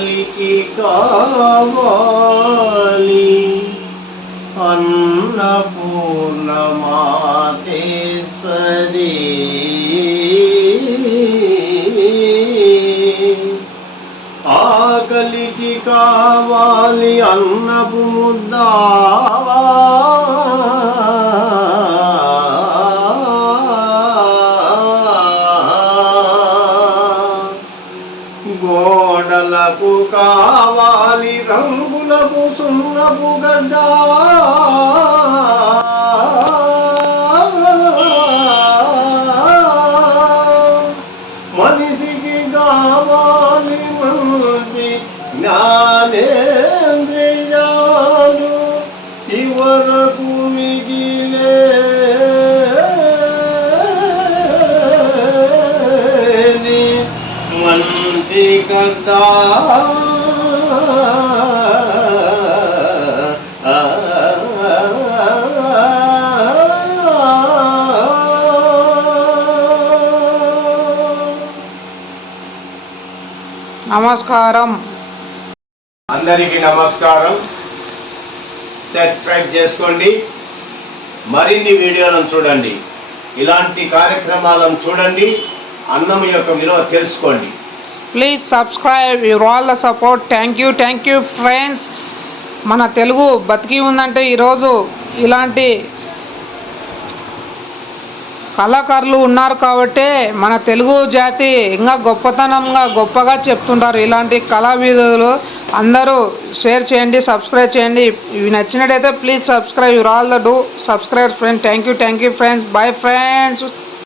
ఆకలికి కావాలి అన్నపూర్ణమాతేశ్వరి ఆకలికి కావాలి అన్నపు ముద్ద గోడలకు కావాలి రంగులకు సున్నపు గడ్డ మనిషికి కావాలి మంచి జ్ఞానేంద్రియాలు చివరకు మిగిలే మంచి కదా నమస్కారం. అందరికీ నమస్కారం. సబ్స్క్రైబ్ చేసుకోండి, మరిన్ని వీడియోలను చూడండి, ఇలాంటి కార్యక్రమాలను చూడండి, అన్నం యొక్క విలువ తెలుసుకోండి. Please subscribe, your all the support. Thank you friends. మన తెలుగు బతికి ఉందంటే ఈరోజు ఇలాంటి కళాకారులు ఉన్నారు కాబట్టి మన తెలుగు జాతి ఇంకా గొప్పగా చెప్తుంటారు. ఇలాంటి కళా వీధులు అందరూ షేర్ చేయండి, సబ్స్క్రైబ్ చేయండి. ఇవి నచ్చినట్టయితే please subscribe, your all the do subscribe friends. Thank you friends. Bye friends.